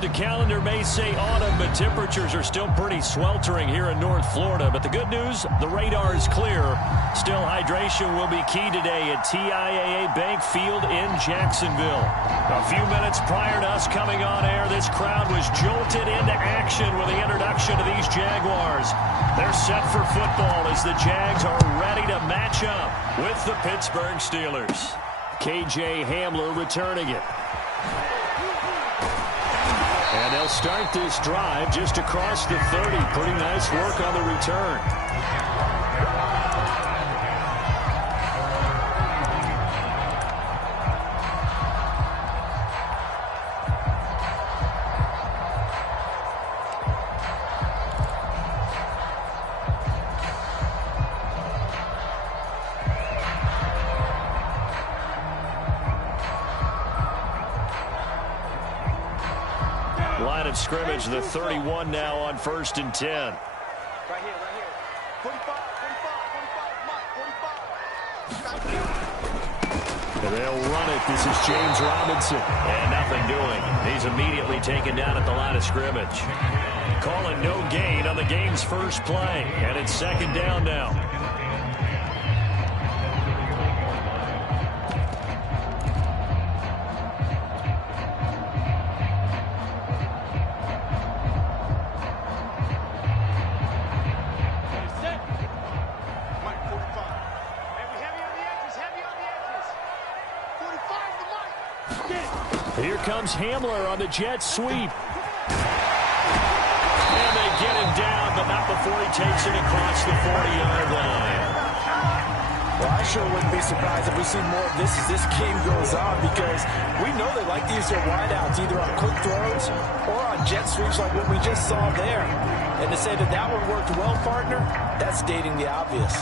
The calendar may say autumn, but temperatures are still pretty sweltering here in North Florida. But the good news, the radar is clear. Still, hydration will be key today at TIAA Bank Field in Jacksonville. A few minutes prior to us coming on air, this crowd was jolted into action with the introduction of these Jaguars. They're set for football as the Jags are ready to match up with the Pittsburgh Steelers. KJ Hamler returning it. And they'll start this drive just across the 30. Pretty nice work on the return. Line of scrimmage, the 31 now on 1st and 10. Right here. 45. They'll run it. This is James Robinson. And nothing doing. He's immediately taken down at the line of scrimmage. Calling no gain on the game's first play. And it's 2nd down now. Here comes Hamler on the jet sweep. And they get him down, but not before he takes it across the 40-yard line. Well, I sure wouldn't be surprised if we see more of this as this game goes on, because we know they like to use their wideouts either on quick throws or on jet sweeps like what we just saw there. And to say that that one worked well, partner, that's stating the obvious.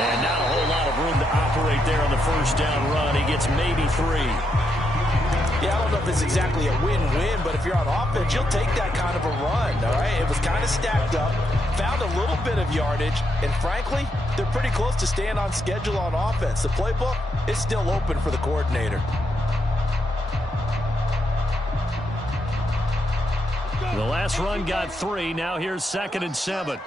And not a whole lot of room to operate there on the first down run. He gets maybe 3. Yeah, I don't know if it's exactly a win-win, but if you're on offense, you'll take that kind of a run, all right? It was kind of stacked up, found a little bit of yardage, and frankly, they're pretty close to staying on schedule on offense. The playbook is still open for the coordinator. The last run got 3. Now here's 2nd and 7.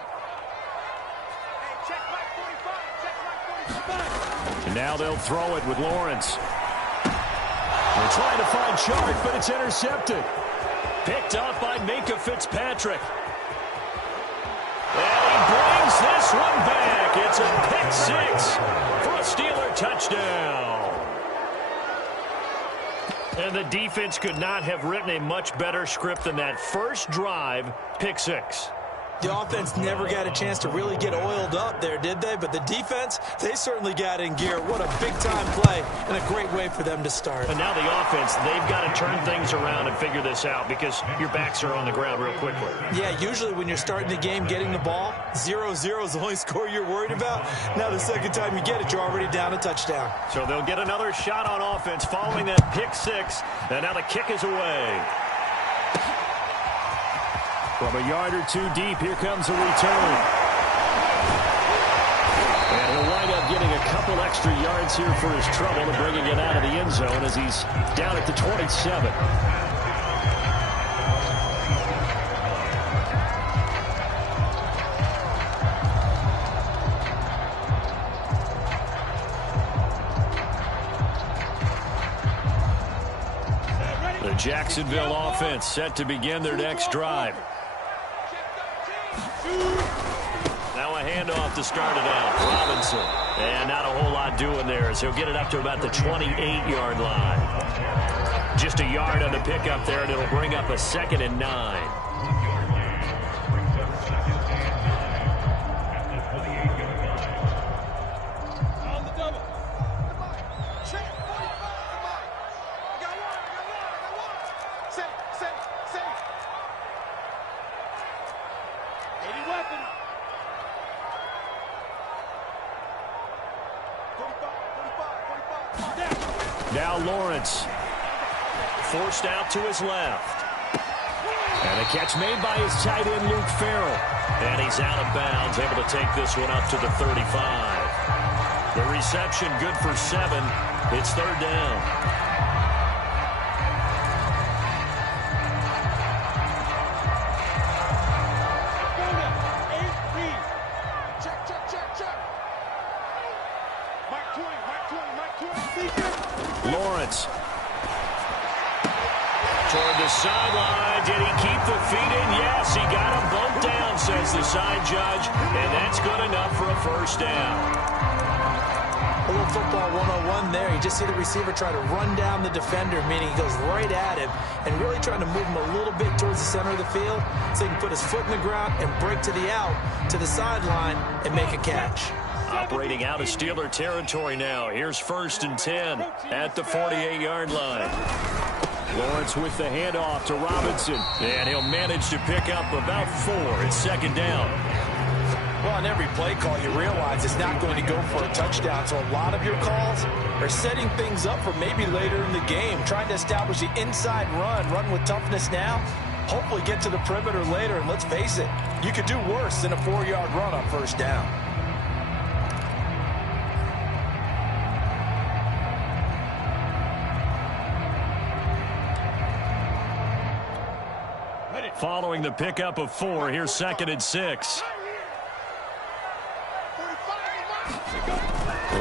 And now they'll throw it with Lawrence. They're trying to find Chark, but it's intercepted. Picked up by Minkah Fitzpatrick. And he brings this one back. It's a pick 6 for a Steeler touchdown. And the defense could not have written a much better script than that first drive, pick 6. The offense never got a chance to really get oiled up there, did they? But the defense, they certainly got in gear. What a big-time play and a great way for them to start. And now the offense, they've got to turn things around and figure this out because your backs are on the ground real quickly. Yeah, usually when you're starting the game getting the ball, 0-0 is the only score you're worried about. Now the second time you get it, you're already down a touchdown. So they'll get another shot on offense following that pick 6. And now the kick is away. From a yard or 2 deep, here comes a return. And he'll wind up getting a couple extra yards here for his trouble and bringing it out of the end zone as he's down at the 27. The Jacksonville offense set to begin their next drive. Now a handoff to start it out. Robinson. And not a whole lot doing there as he'll get it up to about the 28-yard line. Just a yard on the pickup there, and it'll bring up a 2nd and 9. Now Lawrence. Forced out to his left. And a catch made by his tight end, Luke Farrell. And he's out of bounds, able to take this one up to the 35. The reception good for 7. It's third down. Lawrence. Toward the sideline. Did he keep the feet in? Yes, he got him bumped down, says the side judge. And that's good enough for a first down. A little football 101 there. You just see the receiver try to run down the defender, meaning he goes right at him and really trying to move him a little bit towards the center of the field so he can put his foot in the ground and break to the out, to the sideline, and make a catch. Operating out of Steeler territory now. Here's 1st and 10 at the 48-yard line. Lawrence with the handoff to Robinson. And he'll manage to pick up about 4. It's second down. Well, on every play call, you realize it's not going to go for a touchdown. So a lot of your calls are setting things up for maybe later in the game, trying to establish the inside run with toughness now. Hopefully get to the perimeter later, and let's face it, you could do worse than a 4-yard run on first down. Following the pickup of 4, here's 2nd and 6.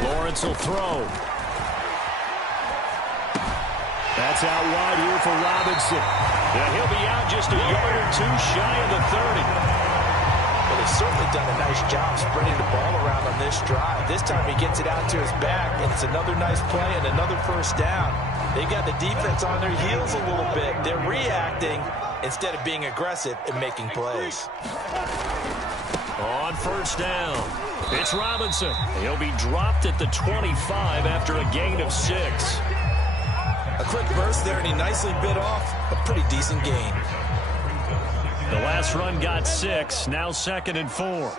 Lawrence will throw. That's out wide here for Robinson. Yeah, he'll be out just a yard or 2 shy of the 30. Well, they've certainly done a nice job spreading the ball around on this drive. This time he gets it out to his back, and it's another nice play and another first down. They got the defense on their heels a little bit. They're reacting instead of being aggressive and making plays. On first down, it's Robinson. He'll be dropped at the 25 after a gain of 6. A quick burst there, and he nicely bit off a pretty decent gain. The last run got 6, now 2nd and 4.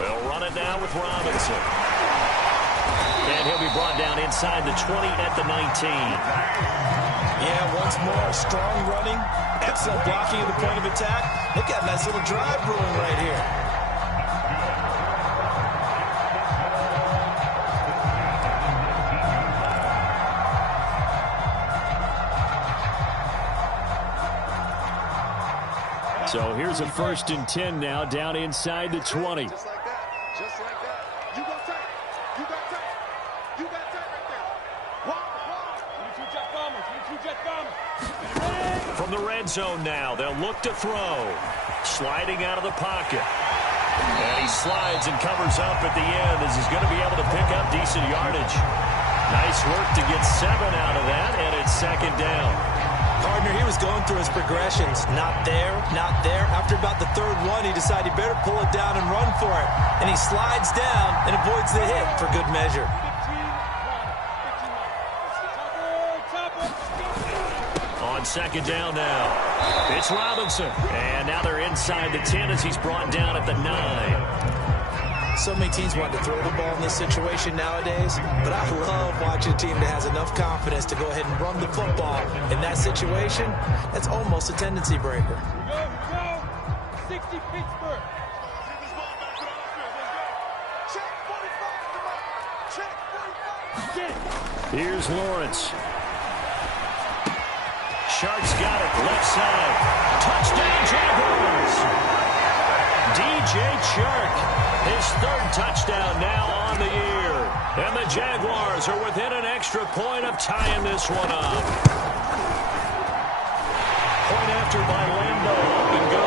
They'll run it now with Robinson. And he'll be brought down inside the 20 at the 19. Yeah, once more, strong running, excellent blocking at the point of attack. They've got a nice little drive brewing right here. So here's a 1st and 10 now, down inside the 20. Just like that. Just like that. You got tight. You got tight. You got tight right there. From the red zone now, they'll look to throw. Sliding out of the pocket. And he slides and covers up at the end as he's going to be able to pick up decent yardage. Nice work to get 7 out of that, and it's 2nd down. Partner, he was going through his progressions. Not there, not there. After about the 3rd one, he decided he better pull it down and run for it. And he slides down and avoids the hit for good measure. On 2nd down now, it's Robinson. And now they're inside the 10 as he's brought down at the 9. So many teams want to throw the ball in this situation nowadays, but I love watching a team that has enough confidence to go ahead and run the football. In that situation, that's almost a tendency breaker. Here we go. 60 Pittsburgh. Check 45. Come on. Check 45. Here's Lawrence. Shark's got it, left side. Touchdown, Jaguars. DJ Chark, his 3rd touchdown now on the year. And the Jaguars are within an extra point of tying this one up. Point after by Lando, up and go.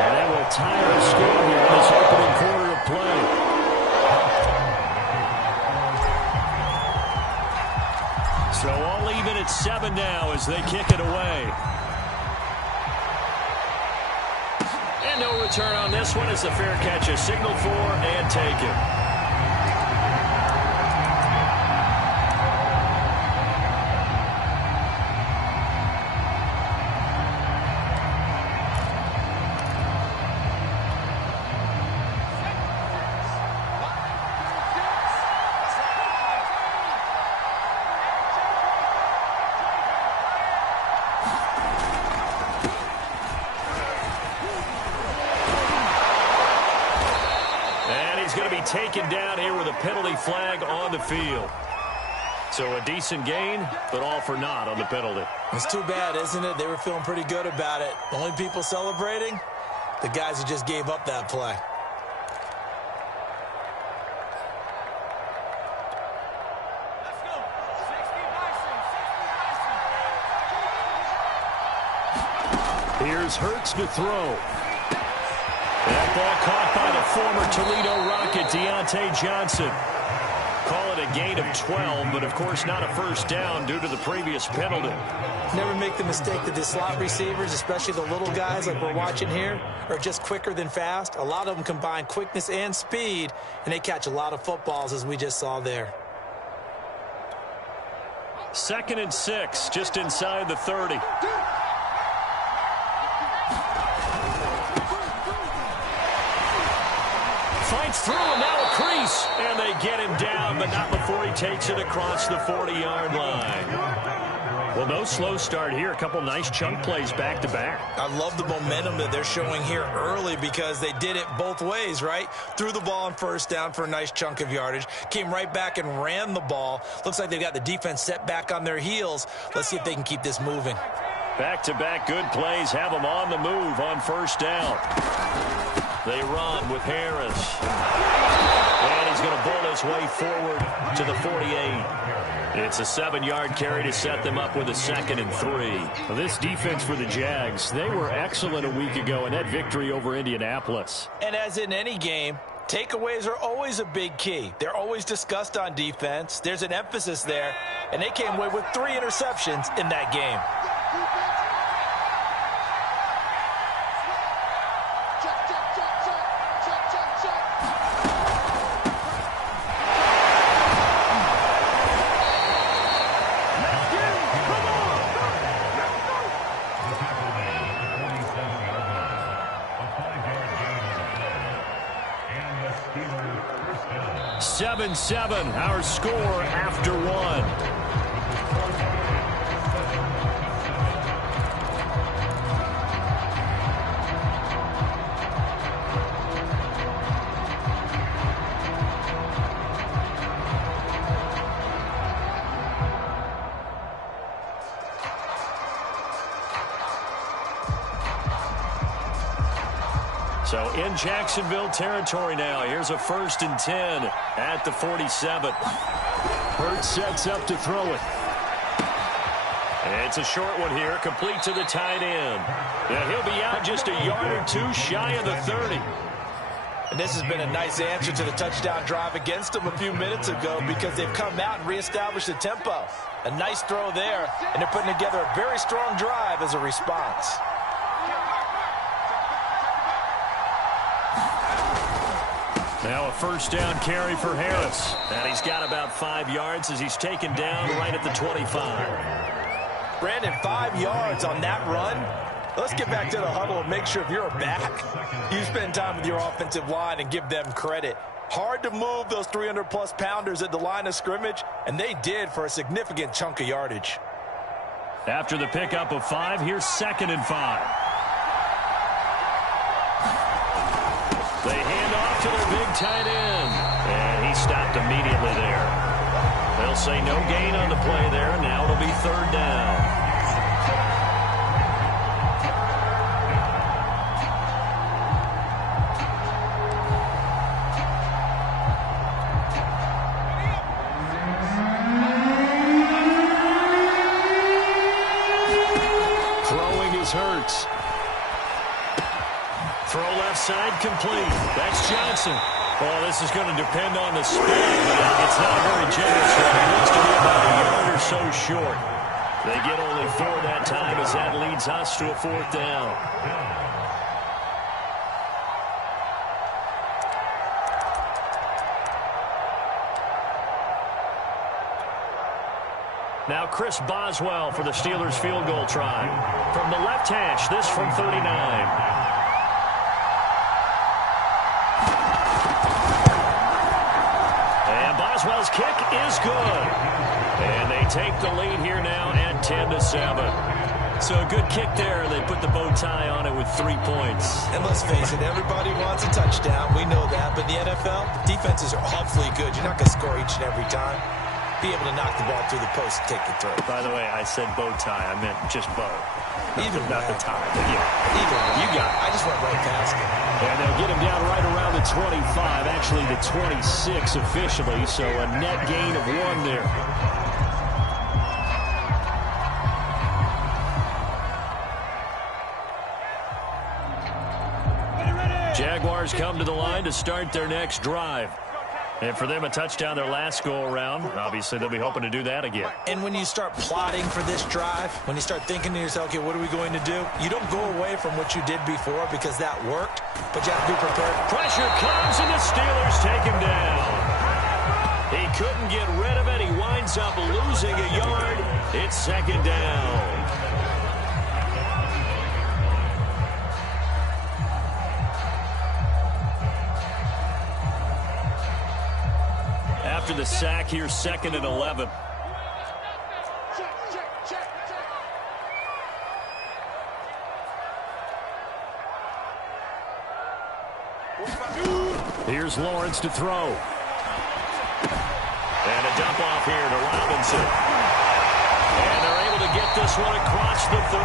And that will tie our score here in this opening quarter of play. So all even at 7 now as they kick it away. And no return on this one as the fair catch is signaled for and taken. taken down here with a penalty flag on the field. So a decent gain, but all for naught on the penalty. It's too bad, isn't it? They were feeling pretty good about it. The only people celebrating, the guys who just gave up that play. Here's Hurts to throw. That ball caught by the former Toledo Rocket, Deontay Johnson. Call it a gain of 12, but of course not a first down due to the previous penalty. Never make the mistake that the slot receivers, especially the little guys like we're watching here, are just quicker than fast. A lot of them combine quickness and speed, and they catch a lot of footballs, as we just saw there. 2nd and 6, just inside the 30. Fights through, and now a crease. And they get him down, but not before he takes it across the 40-yard line. Well, no slow start here. A couple nice chunk plays back-to-back. I love the momentum that they're showing here early because they did it both ways, right? Threw the ball on first down for a nice chunk of yardage. Came right back and ran the ball. Looks like they've got the defense set back on their heels. Let's see if they can keep this moving. Back-to-back good plays have them on the move on first down. They run with Harris. And he's going to bolt his way forward to the 48. It's a 7-yard carry to set them up with a 2nd and 3. Well, this defense for the Jags, they were excellent a week ago in that victory over Indianapolis. And as in any game, takeaways are always a big key. They're always discussed on defense. There's an emphasis there, and they came away with 3 interceptions in that game. Our score after 1. So in Jacksonville territory now. Here's a 1st and 10 at the 47. Hurts sets up to throw it. It's a short one here, complete to the tight end. Yeah, he'll be out just a yard or 2 shy of the 30. And this has been a nice answer to the touchdown drive against them a few minutes ago because they've come out and reestablished the tempo. A nice throw there, and they're putting together a very strong drive as a response. Now a first down carry for Harris. And he's got about 5 yards as he's taken down right at the 25. Brandon, 5 yards on that run. Let's get back to the huddle and make sure if you're a back, you spend time with your offensive line and give them credit. Hard to move those 300-plus pounders at the line of scrimmage, and they did for a significant chunk of yardage. After the pickup of 5, here's 2nd and 5. They hand off to their big tight end. And he stopped immediately there. They'll say no gain on the play there. Now it'll be 3rd down. Throwing is Hurts. Throw left side complete. That's Johnson. Well, this is going to depend on the speed, but it's not very generous. It looks to be about a yard or so short. They get only 4 that time as that leads us to a 4th down. Now Chris Boswell for the Steelers field goal try. From the left hash, this from 39. Boswell's kick is good. And they take the lead here now at 10-7. So a good kick there. They put the bow tie on it with 3 points. And let's face it, everybody wants a touchdown. We know that. But in the NFL, defenses are awfully good. You're not going to score each and every time. Be able to knock the ball through the post and take the throw. By the way, I said bow tie. I meant just bow. Not the tie. But yeah. Either way. You got it. I just went right past it. And they'll get him down right around the 25. Actually, the 26 officially. So a net gain of 1 there. Jaguars come to the line to start their next drive. And for them, a touchdown their last go-around. Obviously, they'll be hoping to do that again. And when you start plotting for this drive, when you start thinking to yourself, okay, what are we going to do? You don't go away from what you did before because that worked, but you have to be prepared. Pressure comes, and the Steelers take him down. He couldn't get rid of it. He winds up losing a yard. It's 2nd down. After the sack, here's 2nd and 11. Here's Lawrence to throw. And a dump off here to Robinson. And they're able to get this one across the 35.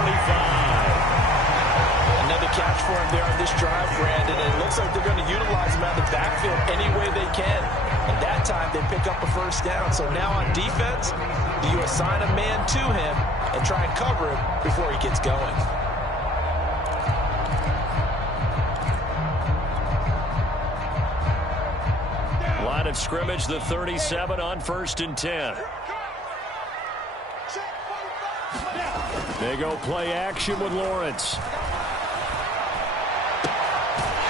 Another catch for him there on this drive, Brandon. And it looks like they're going to utilize him out of the backfield any way they can. And that time they pick up a 1st down. So now on defense, do you assign a man to him and try and cover him before he gets going? Line of scrimmage, the 37 on 1st and 10. They go play action with Lawrence.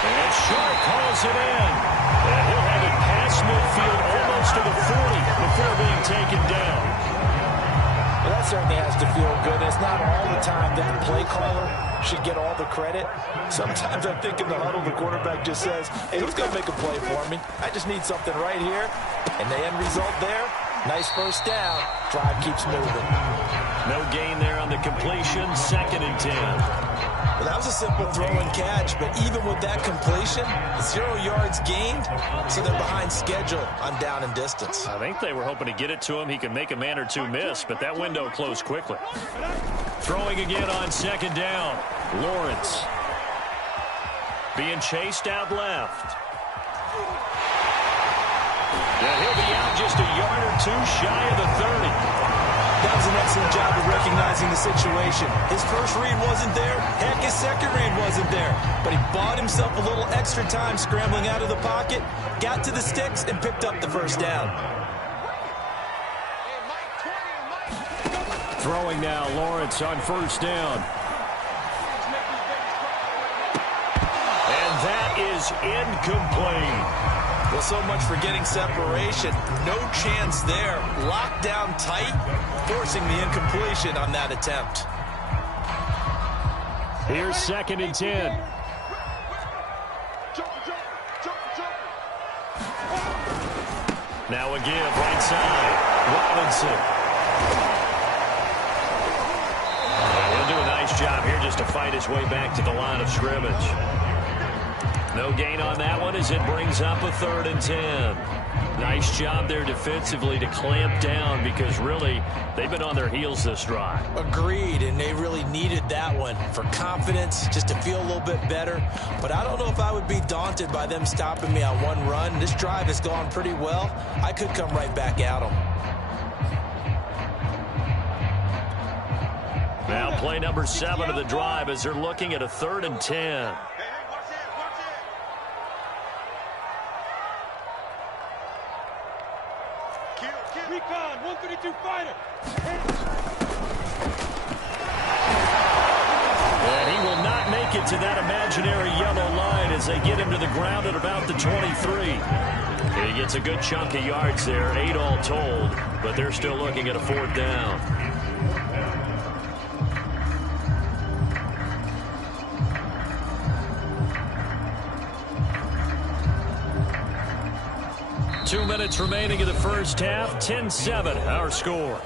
And Sharp calls it in. And he'll have it past midfield almost to the 40 before being taken down. Well, that certainly has to feel good. It's not all the time that the play caller should get all the credit. Sometimes I think in the huddle, the quarterback just says, hey, who's going to make a play for me? I just need something right here. And the end result there, nice 1st down. Drive keeps moving. No gain there on the completion. 2nd and 10. Well, that was a simple throw and catch, but even with that completion, 0 yards gained, so they're behind schedule on down and distance. I think they were hoping to get it to him. He could make a man or two miss, but that window closed quickly. Throwing again on 2nd down. Lawrence being chased out left. And he'll be out just a yard or 2 shy of the 30. That was an excellent job of recognizing the situation. His first read wasn't there. Heck, his second read wasn't there. But he bought himself a little extra time scrambling out of the pocket, got to the sticks, and picked up the 1st down. Throwing now, Lawrence on 1st down. And that is incomplete. Well, so much for getting separation. No chance there. Locked down tight, forcing the incompletion on that attempt. Here's 2nd and 10. Now a give, right side. Robinson. He'll do a nice job here just to fight his way back to the line of scrimmage. No gain on that one as it brings up a 3rd and 10. Nice job there defensively to clamp down because really they've been on their heels this drive. Agreed, and they really needed that one for confidence, just to feel a little bit better. But I don't know if I would be daunted by them stopping me on 1 run. This drive has gone pretty well. I could come right back at them. Now play number 7 of the drive as they're looking at a 3rd and 10. Recon, 132 fighter. And he will not make it to that imaginary yellow line as they get him to the ground at about the 23. He gets a good chunk of yards there, 8 all told, but they're still looking at a 4th down. Two minutes remaining in the first half. 10-7, our score.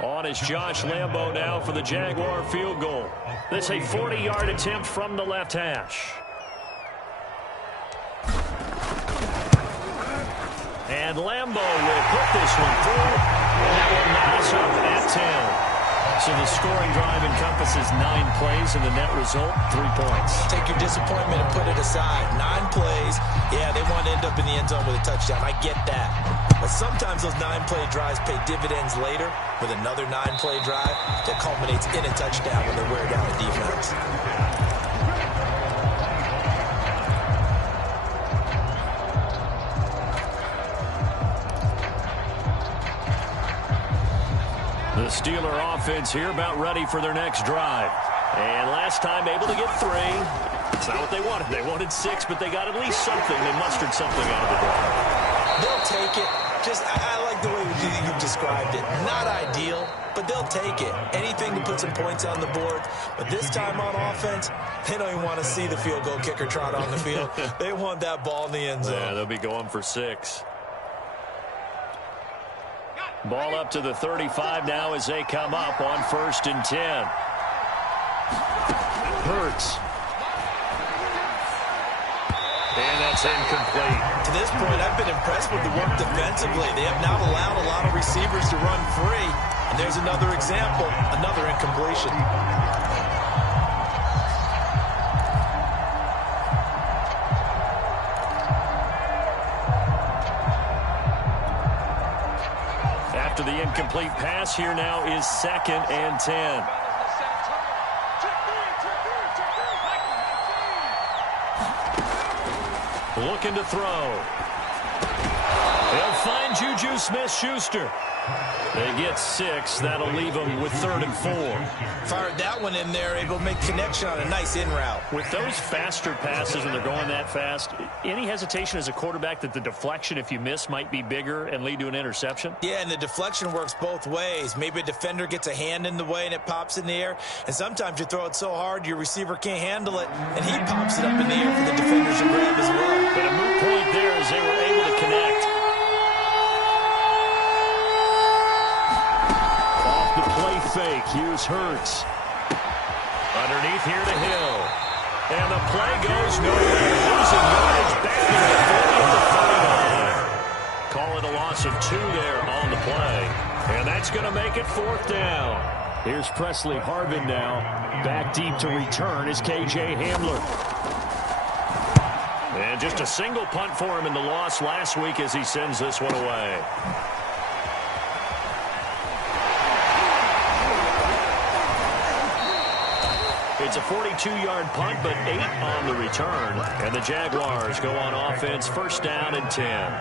On is Josh Lambo now for the Jaguar field goal. This a 40-yard attempt from the left hash. And Lambo will put this one through. That will knock us up at 10. So the scoring drive encompasses 9 plays, and the net result, 3 points. Take your disappointment and put it aside. 9 plays. Yeah, they want to end up in the end zone with a touchdown. I get that. But sometimes those 9-play drives pay dividends later with another 9-play drive that culminates in a touchdown when they wear down the defense. The Steeler offense here about ready for their next drive. And last time able to get 3. It's not what they wanted. They wanted 6, but they got at least something. They mustered something out of the drive. They'll take it. I like the way you described it. Not ideal, but they'll take it. Anything to put some points on the board. But this time on offense, they don't even want to see the field goal kicker trot on the field. They want that ball in the end zone. Yeah, they'll be going for 6. Ball up to the 35 now as they come up on 1st and 10. Hurts. And that's incomplete. To this point, I've been impressed with the work defensively. They have not allowed a lot of receivers to run free. And there's another example, another incompletion. After the incomplete pass, here now is 2nd and 10. Looking to throw. They'll find Juju Smith-Schuster. They get 6. That'll leave them with 3rd and 4. Fired that one in there, able to make connection on a nice in route. With those faster passes and they're going that fast, any hesitation as a quarterback that the deflection, if you miss, might be bigger and lead to an interception? Yeah, and the deflection works both ways. Maybe a defender gets a hand in the way and it pops in the air. And sometimes you throw it so hard your receiver can't handle it, and he pops it up in the air for the defenders to grab as well. But a moot point there as they were able to connect. Play fake. Here's Hurts. Underneath here to Hill. And the play goes nowhere. Losing yardage back to the 40 to 39. Call it a loss of 2 there on the play. And that's going to make it 4th down. Here's Presley Harvin now. Back deep to return is K.J. Hamler. And just a single punt for him in the loss last week as he sends this one away. It's a 42-yard punt, but 8 on the return. And the Jaguars go on offense, 1st down and 10.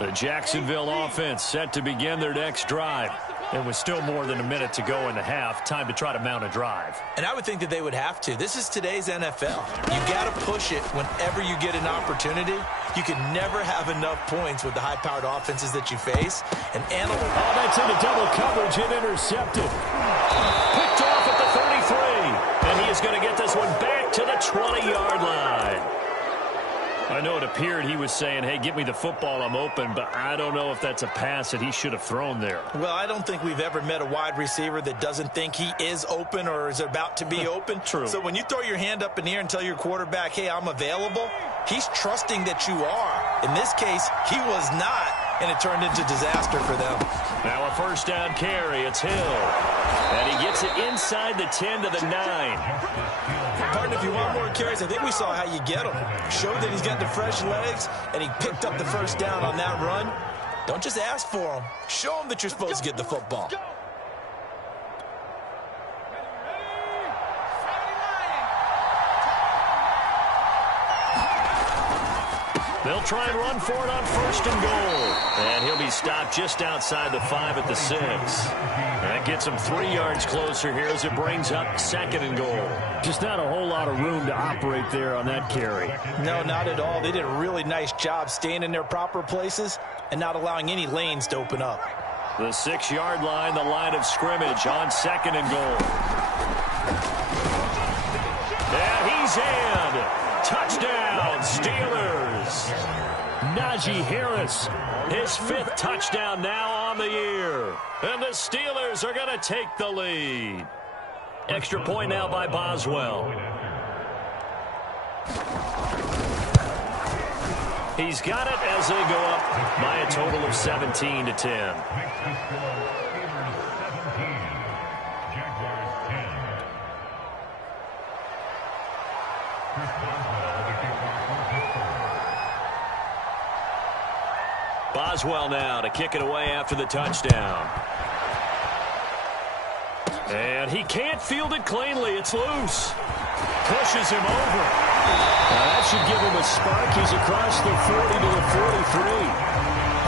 The Jacksonville offense set to begin their next drive. And with still more than a minute to go in the half, time to try to mount a drive. And I would think that they would have to. This is today's NFL. You got to push it whenever you get an opportunity. You can never have enough points with the high-powered offenses that you face. And oh, that's into double coverage and intercepted. Picked off at the 33. And he is going to get this one back to the 20-yard line. I know it appeared he was saying, hey, give me the football, I'm open, but I don't know if that's a pass that he should have thrown there. Well, I don't think we've ever met a wide receiver that doesn't think he is open or is about to be open. True. So when you throw your hand up in the air and tell your quarterback, hey, I'm available, he's trusting that you are. In this case, he was not, and it turned into disaster for them. Now a 1st down carry, it's Hill. And he gets it inside the 10 to the 9. Partner, if you want more carries, I think we saw how you get him. Showed that he's got the fresh legs, and he picked up the 1st down on that run. Don't just ask for him. Show him that you're supposed to get the football. They'll try and run for it on 1st and goal. And he'll be stopped just outside the 5 at the 6. That gets him 3 yards closer here as it brings up 2nd and goal. Just not a whole lot of room to operate there on that carry. No, not at all. They did a really nice job staying in their proper places and not allowing any lanes to open up. The 6-yard line, the line of scrimmage on 2nd and goal. And he's in. Touchdown, Steelers. Najee Harris, his 5th touchdown now on the year. And the Steelers are going to take the lead. Extra point now by Boswell. He's got it as they go up by a total of 17-10. Boswell now to kick it away after the touchdown. And he can't field it cleanly. It's loose. Pushes him over. Now that should give him a spark. He's across the 40 to the 43.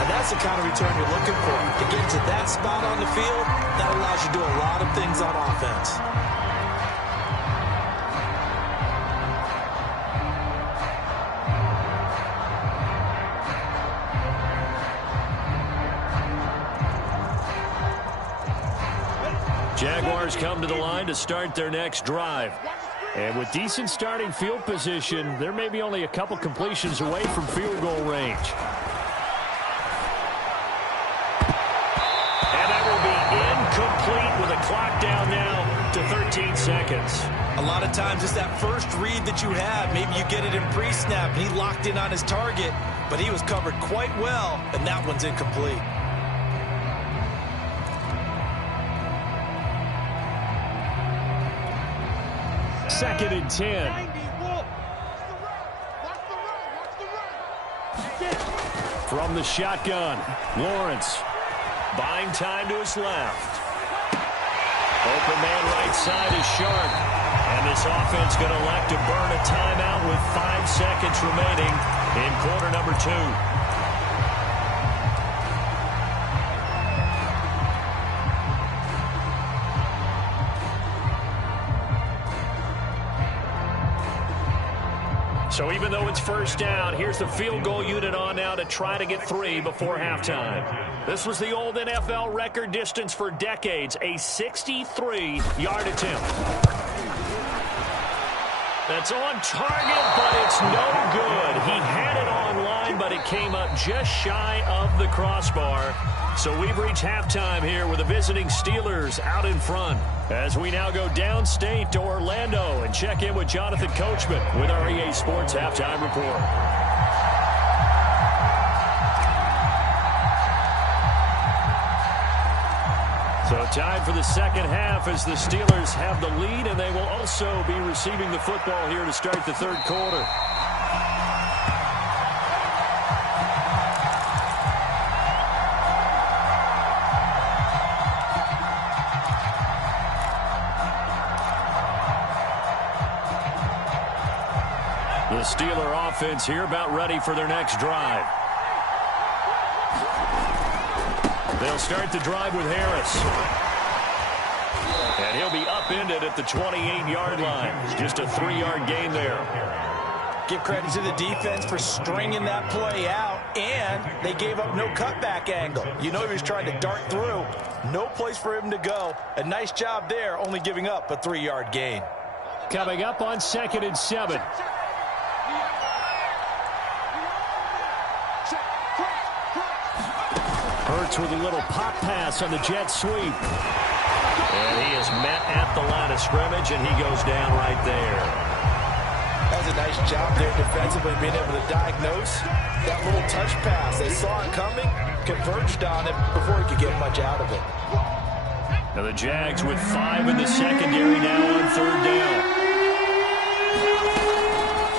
And that's the kind of return you're looking for. To get to that spot on the field, that allows you to do a lot of things on offense. Jaguars come to the line to start their next drive. And with decent starting field position, they're maybe only a couple completions away from field goal range. And that will be incomplete with a clock down now to 13 seconds. A lot of times it's that first read that you have. Maybe you get it in pre-snap and he locked in on his target, but he was covered quite well, and that one's incomplete. Second and 10. From the shotgun, Lawrence buying time to his left. Open man right side is Sharp. And this offense going to elect to burn a timeout with 5 seconds remaining in quarter number 2. So even though it's first down, here's the field goal unit on now to try to get 3 before halftime. This was the old NFL record distance for decades, a 63-yard attempt. That's on target, but it's no good. He had it on line, but it came up just shy of the crossbar. So we've reached halftime here with the visiting Steelers out in front. As we now go downstate to Orlando and check in with Jonathan Coachman with our EA Sports Halftime Report. So time for the second half as the Steelers have the lead, and they will also be receiving the football here to start the third quarter. The Steeler offense here about ready for their next drive. They'll start the drive with Harris. And he'll be upended at the 28-yard line. Just a 3-yard gain there. Give credit to the defense for stringing that play out, and they gave up no cutback angle. You know he was trying to dart through. No place for him to go. A nice job there, only giving up a 3-yard gain. Coming up on 2nd and 7. Hurts with a little pop pass on the jet sweep. And he is met at the line of scrimmage, and he goes down right there. That's a nice job there defensively, being able to diagnose that little touch pass. They saw it coming, converged on it before he could get much out of it. Now the Jags with 5 in the secondary now on 3rd down.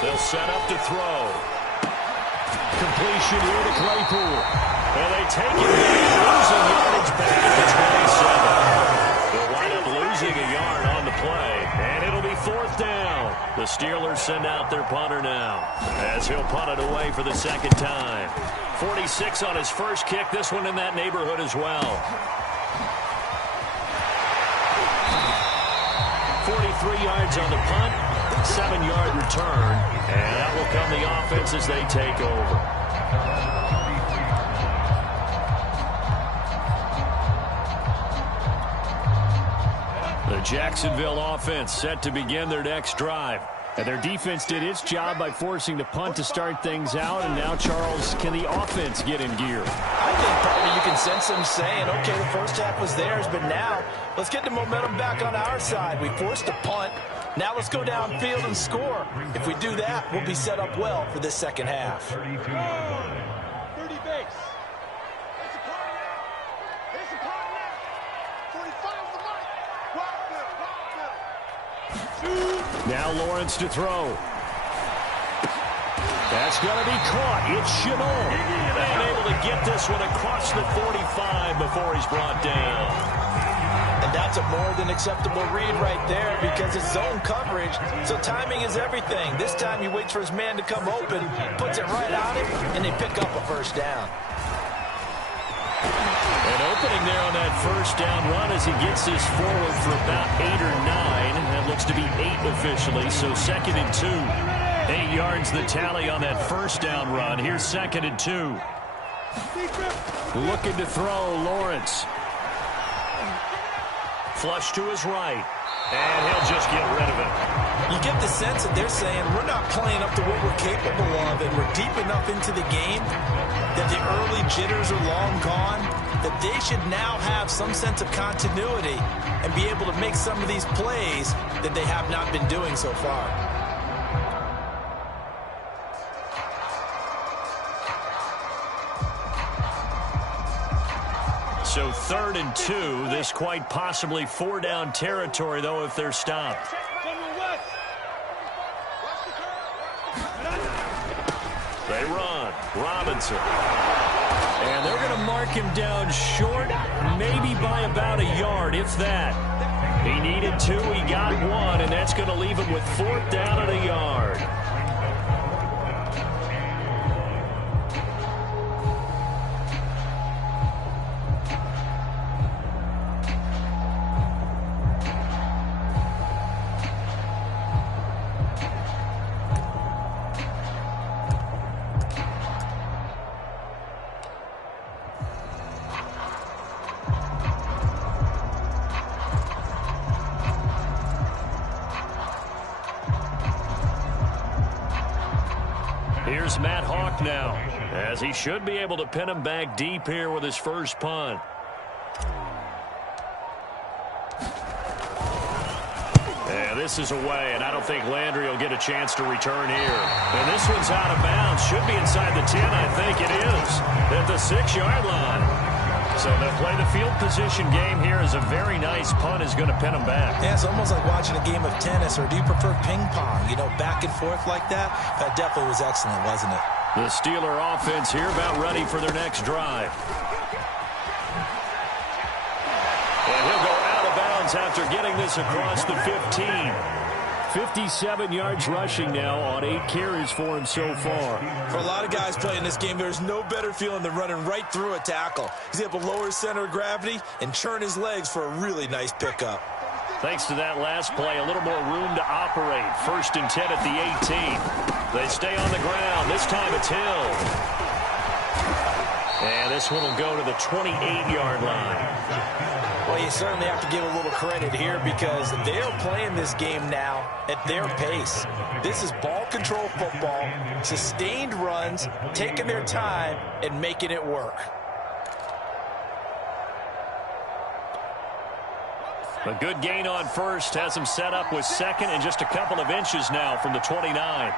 They'll set up to throw. Completion here to Claypool. And they take it, losing yardage back at the 27. They'll wind up losing a yard on the play, and it'll be 4th down. The Steelers send out their punter now, as he'll punt it away for the 2nd time. 46 on his first kick, this one in that neighborhood as well. 43 yards on the punt, 7-yard return, and that will come the offense as they take over. The Jacksonville offense set to begin their next drive. And their defense did its job by forcing the punt to start things out. And now, Charles, can the offense get in gear? I think, partner, you can sense them saying, okay, the first half was theirs, but now let's get the momentum back on our side. We forced a punt. Now let's go downfield and score. If we do that, we'll be set up well for this second half. 30 base. It's a party now. It's a party now. 45's the money. Now Lawrence to throw. That's going to be caught. It's Chenal. And able to get this one across the 45 before he's brought down. And that's a more than acceptable read right there because it's zone coverage, so timing is everything. This time he waits for his man to come open, puts it right on him, and they pick up a first down. An opening there on that first down run as he gets this forward for about 8 or 9. That looks to be 8 officially, so 2nd and 2. 8 yards the tally on that first down run. Here's 2nd and 2. Looking to throw, Lawrence. Flush to his right. And he'll just get rid of it. You get the sense that they're saying we're not playing up to what we're capable of, and we're deep enough into the game that the early jitters are long gone, that they should now have some sense of continuity and be able to make some of these plays that they have not been doing so far. So 3rd and 2. This quite possibly 4-down territory, though, if they're stopped. They run. Robinson. And they're going to mark him down short, maybe by about a yard, if that. He needed 2. He got 1, and that's going to leave him with 4th down and a yard. Here's Matt Hawk now, as he should be able to pin him back deep here with his first punt. And this is away, and I don't think Landry will get a chance to return here. And this one's out of bounds. Should be inside the 10, I think it is, at the 6-yard line. So they'll play the field position game here as a very nice punt is going to pin them back. Yeah, it's almost like watching a game of tennis, or do you prefer ping pong? You know, back and forth like that? That definitely was excellent, wasn't it? The Steeler offense here about ready for their next drive. And he'll go out of bounds after getting this across the 15. 57 yards rushing now on 8 carries for him so far. For a lot of guys playing this game, there's no better feeling than running right through a tackle. He's able to lower his center of gravity and churn his legs for a really nice pickup. Thanks to that last play, a little more room to operate. 1st and 10 at the 18. They stay on the ground. This time it's Hill. And this one will go to the 28-yard line. Well, you certainly have to give a little credit here because they are playing this game now at their pace. This is ball control football, sustained runs, taking their time and making it work. A good gain on first has him set up with 2nd and just a couple of inches now from the 29.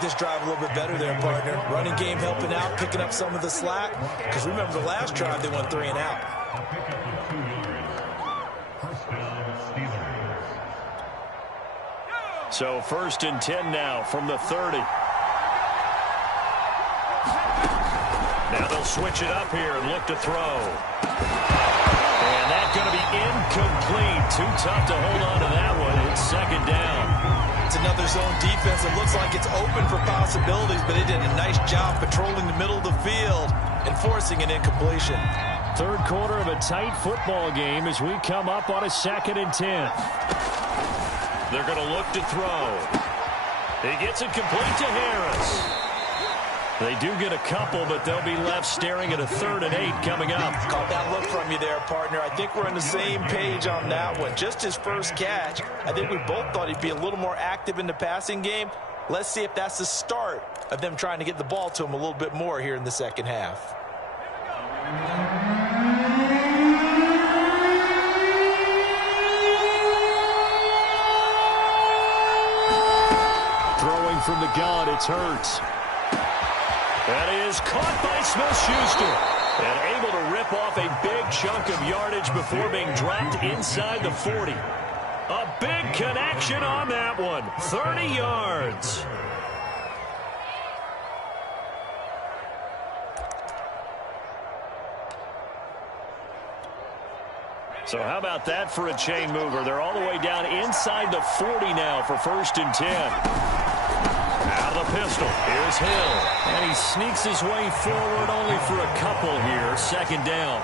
This drive a little bit better there, partner. Running game helping out, picking up some of the slack. Because remember, the last drive, they went 3 and out. So 1st and 10 now from the 30. Now they'll switch it up here and look to throw. And that's going to be incomplete. Too tough to hold on to that one. It's 2nd down. It's another zone defense. It looks like it's open for possibilities, but they did a nice job patrolling the middle of the field and forcing an incompletion. 3rd quarter of a tight football game as we come up on a 2nd and 10. They're going to look to throw. He gets it complete to Harris. They do get a couple, but they'll be left staring at a 3rd and 8 coming up. Caught that look from you there, partner. I think we're on the same page on that one. Just his first catch, I think we both thought he'd be a little more active in the passing game. Let's see if that's the start of them trying to get the ball to him a little bit more here in the second half. Throwing from the gun, it's Hurts. That is caught by Smith-Schuster. And able to rip off a big chunk of yardage before being dropped inside the 40. A big connection on that one. 30 yards. So how about that for a chain mover? They're all the way down inside the 40 now for 1st and 10. Out of the pistol. Here's Hill. And he sneaks his way forward only for a couple here. 2nd down.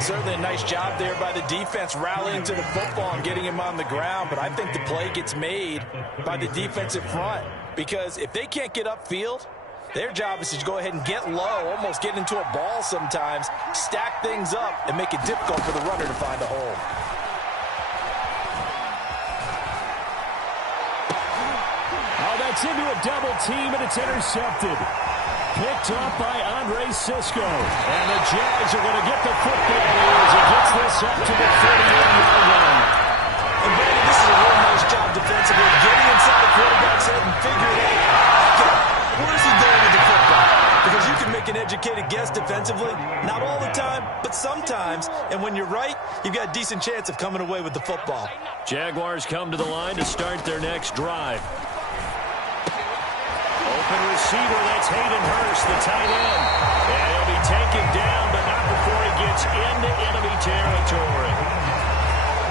Certainly a nice job there by the defense rallying to the football and getting him on the ground. But I think the play gets made by the defensive front. Because if they can't get upfield, their job is to go ahead and get low, almost get into a ball sometimes, stack things up, and make it difficult for the runner to find a hole. Oh, that's into a double team, and it's intercepted. Picked off by Andre Sisco. And the Jags are going to get the football here as he gets this up to the 38-yard line. And Brandon, this is a real nice job defensively, getting inside the quarterback's head and figuring out, where is he going with the football? Because you can make an educated guess defensively. Not all the time, but sometimes. And when you're right, you've got a decent chance of coming away with the football. Jaguars come to the line to start their next drive. Open receiver, that's Hayden Hurst, the tight end. And he'll be taken down, but not before he gets into enemy territory.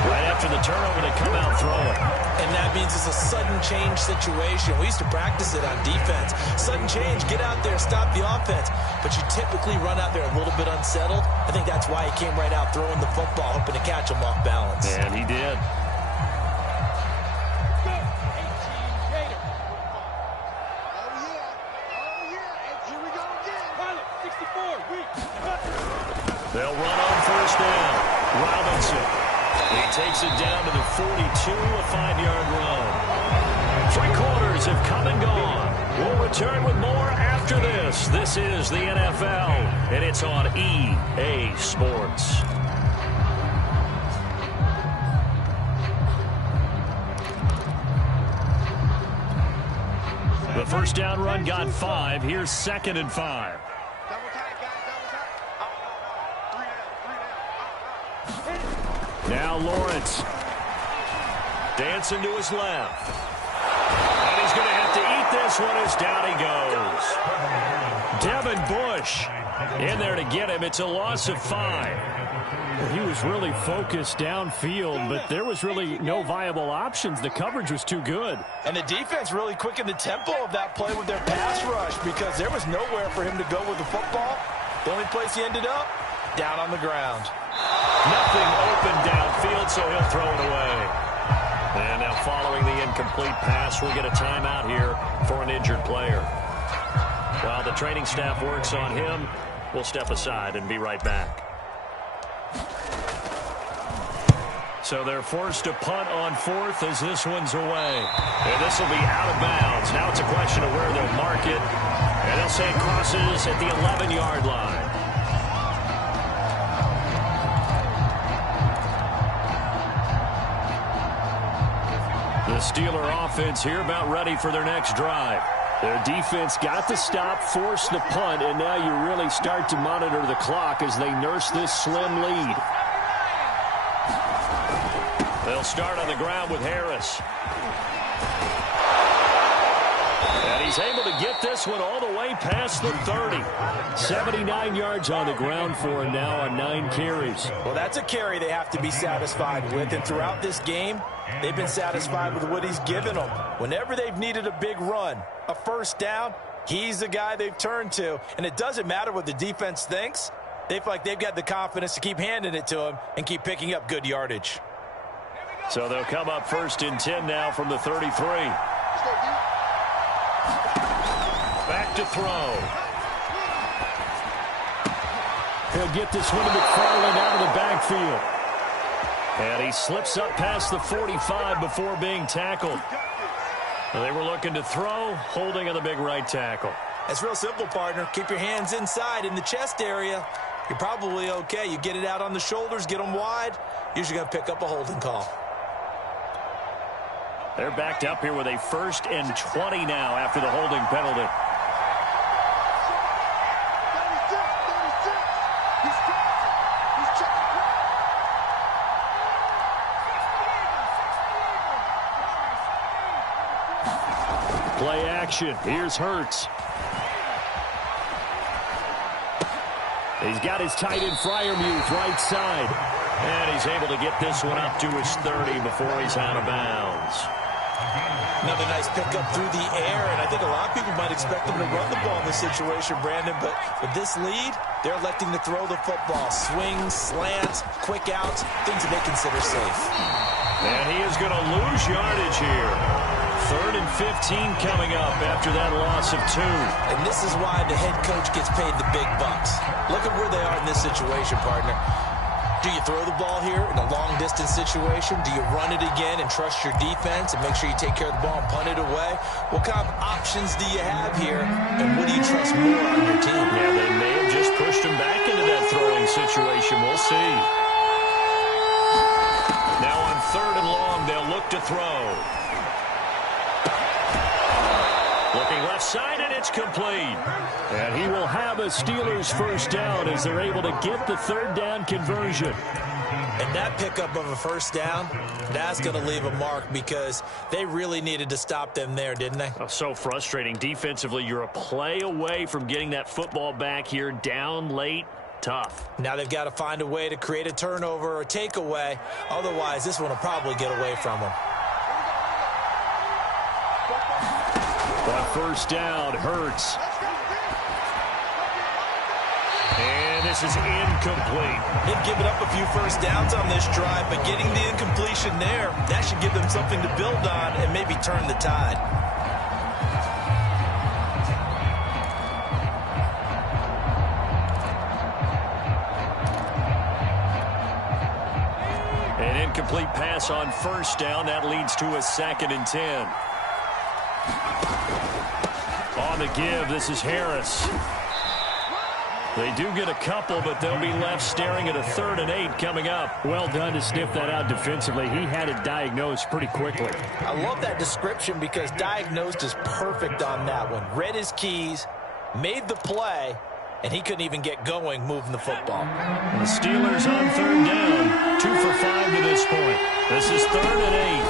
Right after the turnover, they come out throwing. And that means it's a sudden change situation. We used to practice it on defense. Sudden change, get out there, stop the offense. But you typically run out there a little bit unsettled. I think that's why he came right out throwing the football, hoping to catch him off balance. And he did. They'll run on 1st down. Robinson. He takes it down to the 42, a 5-yard run. 3 quarters have come and gone. We'll return with more after this. This is the NFL, and it's on EA Sports. The 1st down run got 5. Here's 2nd and 5. Now Lawrence. Dancing to his left. And he's going to have to eat this one as down he goes. Devin Bush in there to get him. It's a loss of 5. He was really focused downfield, but there was really no viable options. The coverage was too good. And the defense really quickened the tempo of that play with their pass rush because there was nowhere for him to go with the football. The only place he ended up, down on the ground. Nothing open downfield, so he'll throw it away. And now following the incomplete pass, we'll get a timeout here for an injured player. While the training staff works on him, we'll step aside and be right back. So they're forced to punt on 4th as this one's away. And this will be out of bounds. Now it's a question of where they'll mark it. And they'll say it crosses at the 11-yard line. The Steeler offense here about ready for their next drive. Their defense got the stop, forced the punt, and now you really start to monitor the clock as they nurse this slim lead. They'll start on the ground with Harris. And he's able to get this one all the way past the 30. 79 yards on the ground for him now on 9 carries. Well, that's a carry they have to be satisfied with. And throughout this game, they've been satisfied with what he's given them. Whenever they've needed a big run, a 1st down, he's the guy they've turned to. And it doesn't matter what the defense thinks. They feel like they've got the confidence to keep handing it to him and keep picking up good yardage. So they'll come up 1st and 10 now from the 33. to throw. He'll get this one to McFarland out of the backfield. And he slips up past the 45 before being tackled. They were looking to throw, holding on the big right tackle. It's real simple, partner. Keep your hands inside in the chest area. You're probably okay. You get it out on the shoulders, get them wide. Usually going to pick up a holding call. They're backed up here with a 1st and 20 now after the holding penalty. Play action. Here's Hurts. He's got his tight end Freiermuth right side. And he's able to get this one up to his 30 before he's out of bounds. Another nice pickup through the air, and I think a lot of people might expect them to run the ball in this situation, Brandon, but with this lead, they're electing to throw the football. Swings, slants, quick outs, things that they consider safe. And he is going to lose yardage here. 3rd and 15 coming up after that loss of 2. And this is why the head coach gets paid the big bucks. Look at where they are in this situation, partner. Do you throw the ball here in a long-distance situation? Do you run it again and trust your defense and make sure you take care of the ball and punt it away? What kind of options do you have here, and what do you trust more on your team? Yeah, they may have just pushed him back into that throwing situation. We'll see. Now on 3rd and long, they'll look to throw. Looking left side, and it's complete. And he will have a Steelers 1st down as they're able to get the 3rd down conversion. And that pickup of a 1st down, that's going to leave a mark because they really needed to stop them there, didn't they? Oh, so frustrating. Defensively, you're a play away from getting that football back here down late. Tough. Now they've got to find a way to create a turnover or takeaway. Otherwise, this one will probably get away from them. But 1st down, Hurts. And this is incomplete. They've given up a few 1st downs on this drive, but getting the incompletion there, that should give them something to build on and maybe turn the tide. An incomplete pass on 1st down. That leads to a 2nd and 10. On the give, this is Harris. They do get a couple, but they'll be left staring at a 3rd and 8 coming up. Well done to sniff that out defensively. He had it diagnosed pretty quickly. I love that description because diagnosed is perfect on that one. Read his keys, made the play, and he couldn't even get going moving the football. The Steelers on 3rd down. 2 for 5 to this point. This is 3rd and 8.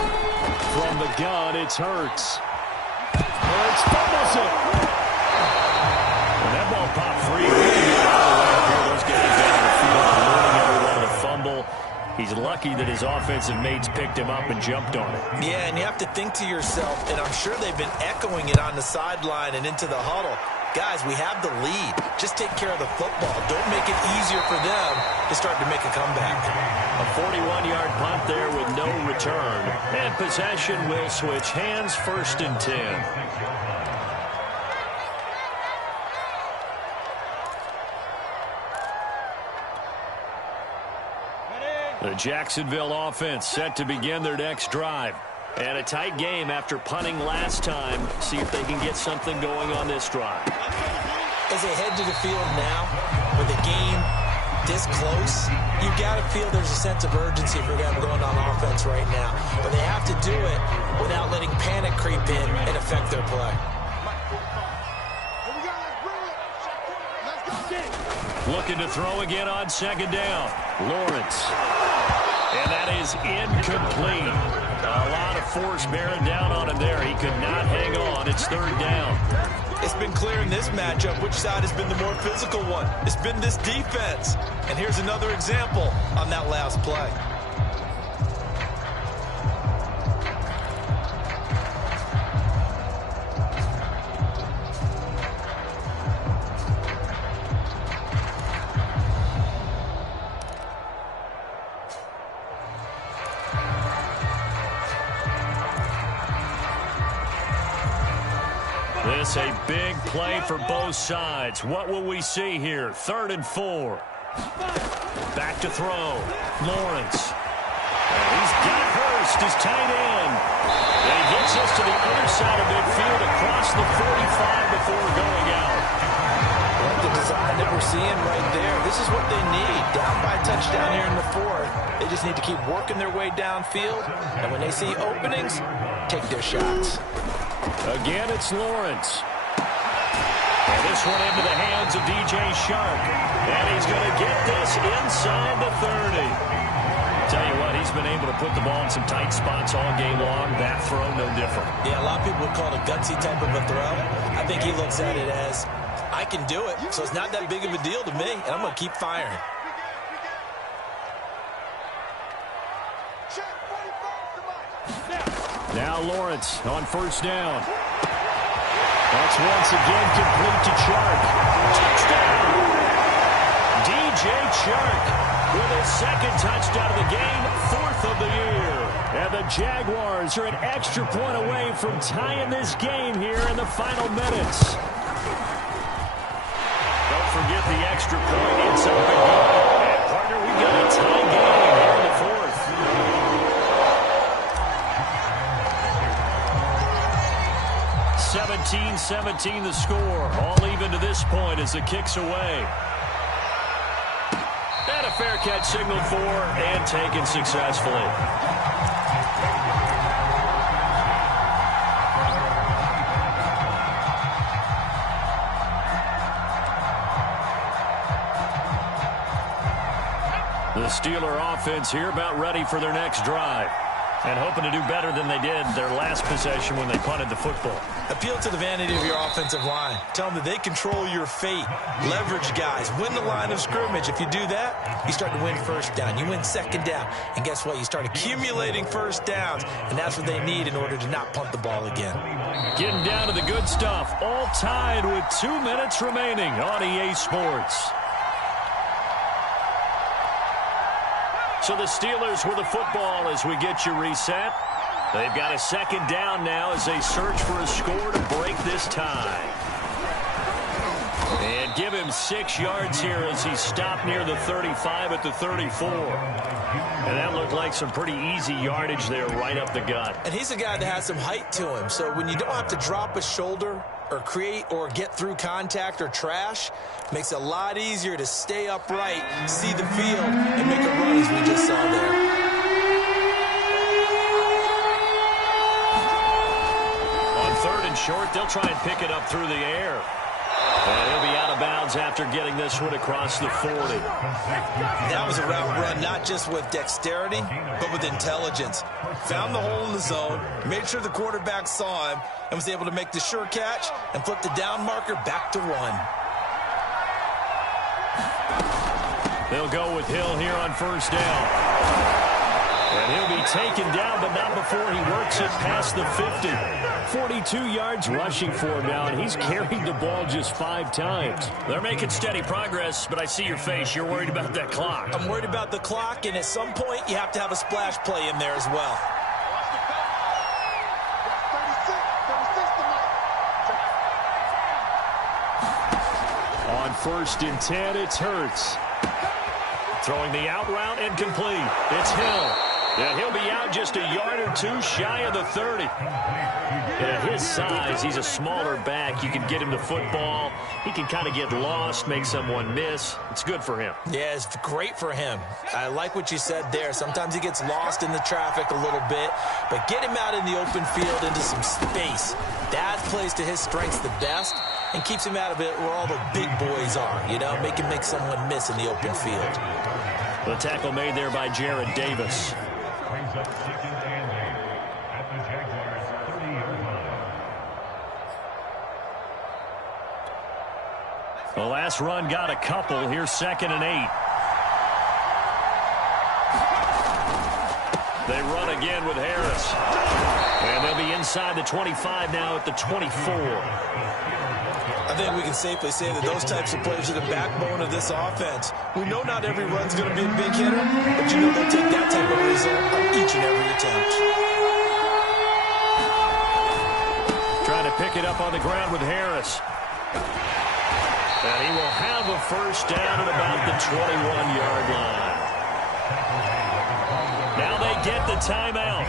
From the gun, it's Hurts. Hurts fumbles it. And that ball popped free. Those guys down the field learning everyone to fumble. He's lucky that his offensive mates picked him up and jumped on it. Yeah, and you have to think to yourself, and I'm sure they've been echoing it on the sideline and into the huddle. Guys, we have the lead. Just take care of the football. Don't make it easier for them to start to make a comeback. A 41-yard punt there with no return. And possession will switch hands. 1st and 10. The Jacksonville offense set to begin their next drive. And a tight game after punting last time. See if they can get something going on this drive. As they head to the field now, with the game this close, you've got to feel there's a sense of urgency for them going on offense right now. But they have to do it without letting panic creep in and affect their play. Looking to throw again on 2nd down. Lawrence. And that is incomplete. A lot of force bearing down on him there. He could not hang on. It's 3rd down. It's been clear in this matchup which side has been the more physical one. It's been this defense. And here's another example on that last play. This a big play for both sides. What will we see here? 3rd and 4. Back to throw. Lawrence. He's got Hurst, his tight end. And he gets us to the other side of midfield across the 45 before going out. Like the design that we're seeing right there. This is what they need. Down by a touchdown here in the 4th. They just need to keep working their way downfield. And when they see openings, take their shots. Again, it's Lawrence. And this one into the hands of DJ Shark. And he's going to get this inside the 30. Tell you what, he's been able to put the ball in some tight spots all game long. That throw, no different. Yeah, a lot of people would call it a gutsy type of a throw. I think he looks at it as, I can do it, so it's not that big of a deal to me, and I'm going to keep firing. Now Lawrence on 1st down. That's once again complete to Chark. Touchdown! DJ Chark with his 2nd touchdown of the game, 4th of the year. And the Jaguars are an extra point away from tying this game here in the final minutes. Don't forget the extra point. It's up and good. And partner, we've got a tie game here in the 4th. 17-17 the score. All even to this point as the kick's away. And a fair catch signaled for and taken successfully. The Steeler offense here about ready for their next drive. And hoping to do better than they did their last possession when they punted the football. Appeal to the vanity of your offensive line. Tell them that they control your fate. Leverage guys. Win the line of scrimmage. If you do that, you start to win 1st down. You win 2nd down. And guess what? You start accumulating 1st downs. And that's what they need in order to not punt the ball again. Getting down to the good stuff. All tied with 2 minutes remaining on EA Sports. So the Steelers with the football as we get you reset. They've got a 2nd down now as they search for a score to break this tie. And give him 6 yards here as he stopped near the 35 at the 34. And that looked like some pretty easy yardage there right up the gut. And he's a guy that has some height to him. So when you don't have to drop a shoulder or create or get through contact or trash, makes it a lot easier to stay upright, see the field, and make a run as we just saw there. On 3rd and short, they'll try and pick it up through the air. And he'll be out of bounds after getting this one across the 40. That was a route run not just with dexterity, but with intelligence. Found the hole in the zone, made sure the quarterback saw him, and was able to make the sure catch and flip the down marker back to 1. They'll go with Hill here on 1st down. And he'll be taken down, but not before he works it past the 50. 42 yards rushing for him now, and he's carried the ball just 5 times. They're making steady progress, but I see your face. You're worried about that clock. I'm worried about the clock, and at some point, you have to have a splash play in there as well. On 1st and 10, it's Hurts. Throwing the out route and complete. It's Hill. And he'll be out just a yard or 2 shy of the 30. And at his size, he's a smaller back. You can get him the football. He can kind of get lost, make someone miss. It's good for him. Yeah, it's great for him. I like what you said there. Sometimes he gets lost in the traffic a little bit. But get him out in the open field into some space. That plays to his strengths the best and keeps him out of it where all the big boys are. You know, make him make someone miss in the open field. The tackle made there by Jared Davis. The last run got a couple. Here's 2nd and 8. They run again with Harris. And they'll be inside the 25 now at the 24. I think we can safely say that those types of plays are the backbone of this offense. We know not every run's going to be a big hitter, but you know they'll take that type of result on each and every attempt. Trying to pick it up on the ground with Harris. And he will have a first down at about the 21-yard line. Now they get the timeout.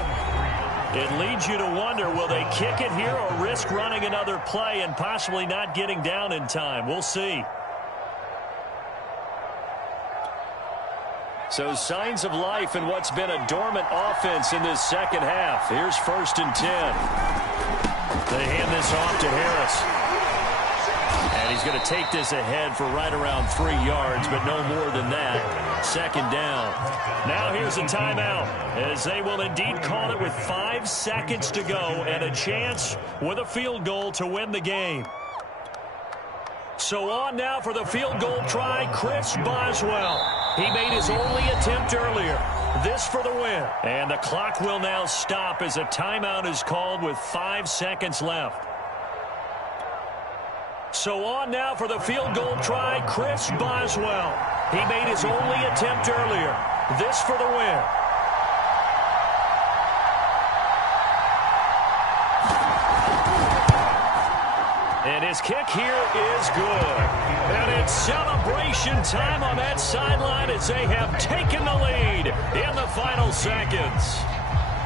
It leads you to wonder, will they kick it here or risk running another play and possibly not getting down in time? We'll see. So signs of life in what's been a dormant offense in this second half. Here's 1st and 10. They hand this off to Harris. And he's going to take this ahead for right around 3 yards, but no more than that. 2nd down. Now here's a timeout, as they will indeed call it with 5 seconds to go and a chance with a field goal to win the game. So on now for the field goal try, Chris Boswell. He made his only attempt earlier. This for the win. And the clock will now stop as a timeout is called with 5 seconds left. So on now for the field goal try, Chris Boswell. He made his only attempt earlier. This for the win. And his kick here is good. And it's celebration time on that sideline as they have taken the lead in the final seconds.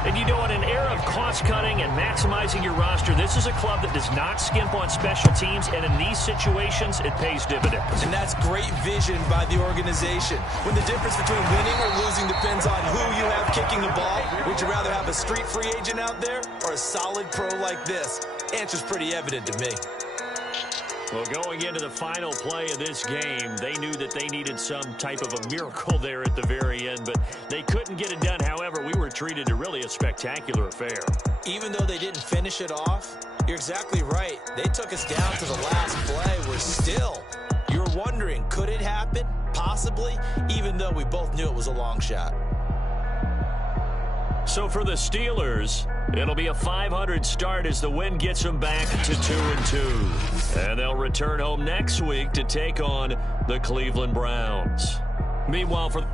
And you know, in an era of cost-cutting and maximizing your roster, this is a club that does not skimp on special teams, and in these situations, it pays dividends. And that's great vision by the organization. When the difference between winning or losing depends on who you have kicking the ball, would you rather have a street free agent out there or a solid pro like this? Answer's pretty evident to me. Well, going into the final play of this game, they knew that they needed some type of a miracle there at the very end, but they couldn't get it done. However, we were treated to really a spectacular affair. Even though they didn't finish it off, you're exactly right. They took us down to the last play. We're still, you're wondering, could it happen? Possibly, even though we both knew it was a long shot. So for the Steelers, it'll be a 500 start as the win gets them back to 2-2. And they'll return home next week to take on the Cleveland Browns. Meanwhile, for